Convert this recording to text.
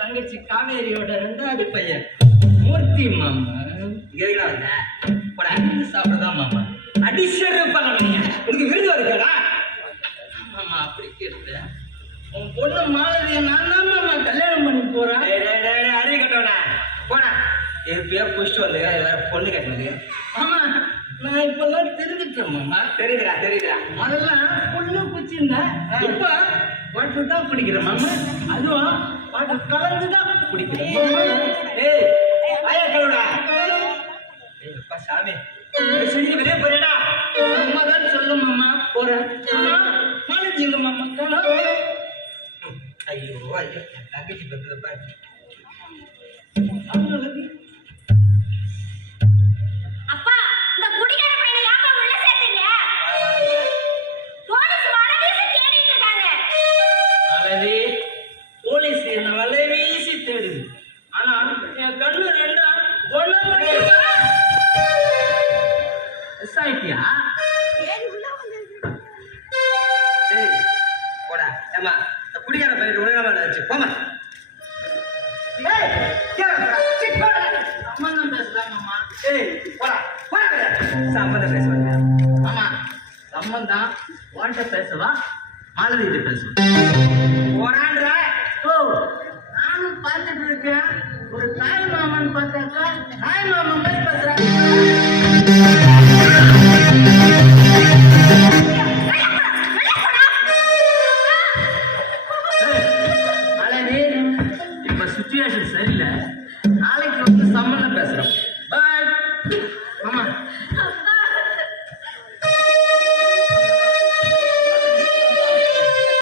தங்கச்சி காவேரியோட 2வது பையன் மூர்த்தி மாமா. சாப்பிடதான் மாமா அடிஷன் உனக்கு விருது வருக்கடா. மாமா அப்படி கேட்டேன். உன் பொண்ணு மாலதிய நான் தான் மாமா கல்யாணம் பண்ணி போறேன். அறிவு கட்டவனா போனா எப்படியா புடிச்சிட்டு வந்து வேற பொண்ணு கட்டினது. ஆமா நான் இப்பெல்லாம் தெரிஞ்சுட்டேன் மாமா. தெரியுதுடா அதெல்லாம் பொண்ணு குச்சிருந்தேன். இப்ப வாட்டர் தான் குடிக்கிறேன் மாமா. அதுவும் வாட்டர் கலந்துதான் குடிக்கிறேன். சாமி செஞ்சு வெளியே போறேடா. அம்மா தான் சொல்லும் மாமா போறேன். மாலஜிங்க மாமா. ஐயோ ஐயோ தங்கச்சி பத்தத பாரு. அப்பா இந்த குடிகார பையனை யாப்பா உள்ள சேர்த்தீங்க? போலீஸ் வலைவீசி தேடிட்டு இருக்காங்க. மாலதி போலீஸ் என்ன வலைவீசி தேடுது. ஆனா என் கண்ணு ரெண்டா ஒண்ணு சாய்ட்டியா? போடா ஏமா குடிகார பையன் உலகமா நினைச்சு போமா. சம்பந்தம் பேசலாம் மாமா. சம்பந்தம் பேசுவாங்க மாமா. சம்பந்தம் வாண்ட பேசவா மாலதி பேசுவேன். போறான்ற ஓ நானும் பார்த்துட்டு இருக்கேன். ஒரு தாய் மாமன் பார்த்தாக்கா தாய் மாமன் மாதிரி பேசுறாங்க. இப்ப சுச்சுவேஷன் சரியில்லை. நாளைக்கு வந்து சம்பந்தம் பேசுறோம். பாய்.